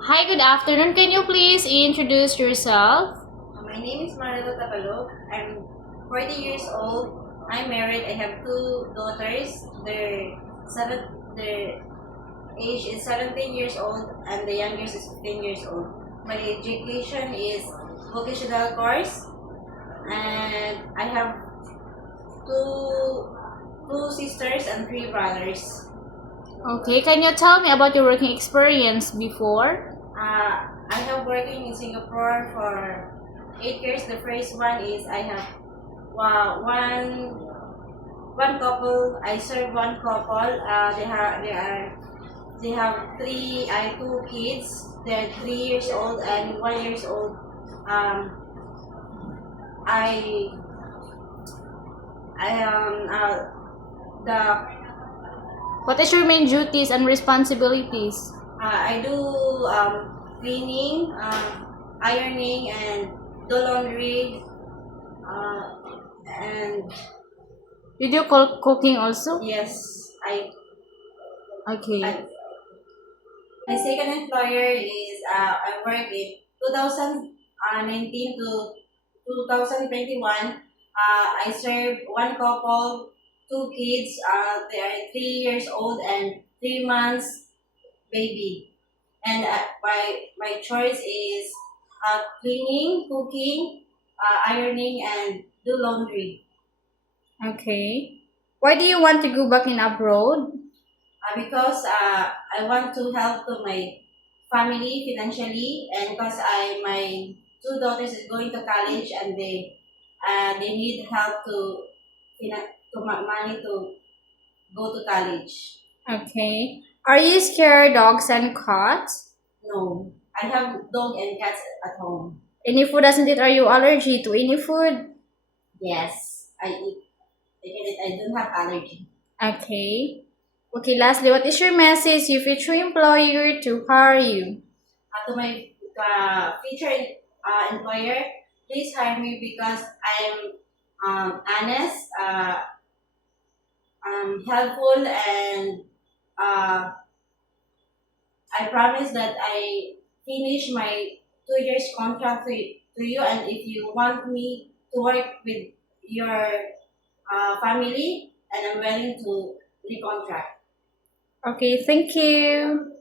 Hi, good afternoon. Can you please introduce yourself? My name is Marilo Tagalog. I'm 40 years old. I'm married. I have two daughters. Their age is 17 years old and the youngest is 15 years old. My education is vocational course and I have two two sisters and three brothers. Okay, can you tell me about your working experience before? I have working in Singapore for 8 years. The first one is I have one couple. I serve one couple. They have two kids. They're 3 years old and 1 years old. Um, I I the What is your main duties and responsibilities? I do cleaning, ironing, and do laundry. And You do cooking also? yes, Okay. I my second employer is I work in 2019 to 2021. I serve one couple, two kids. They are 3 years old and 3 months baby. And my choice is cleaning, cooking, ironing, and do laundry. Okay. Why do you want to go back in abroad? Because I want to help to my family financially, and because my two daughters is going to college and they need help money to go to college. Okay. Are you scared dogs and cats? No, I have dog and cats at home. Any food doesn't it? Are you allergic to any food? Yes, I eat. I don't have allergy. Okay. Okay, lastly, what is your message your future employer to hire you? To my future employer, please hire me because I'm honest, helpful, and I promise that I finish my 2 years contract to you. And if you want me to work with your family, and I'm willing to recontract. Okay, thank you.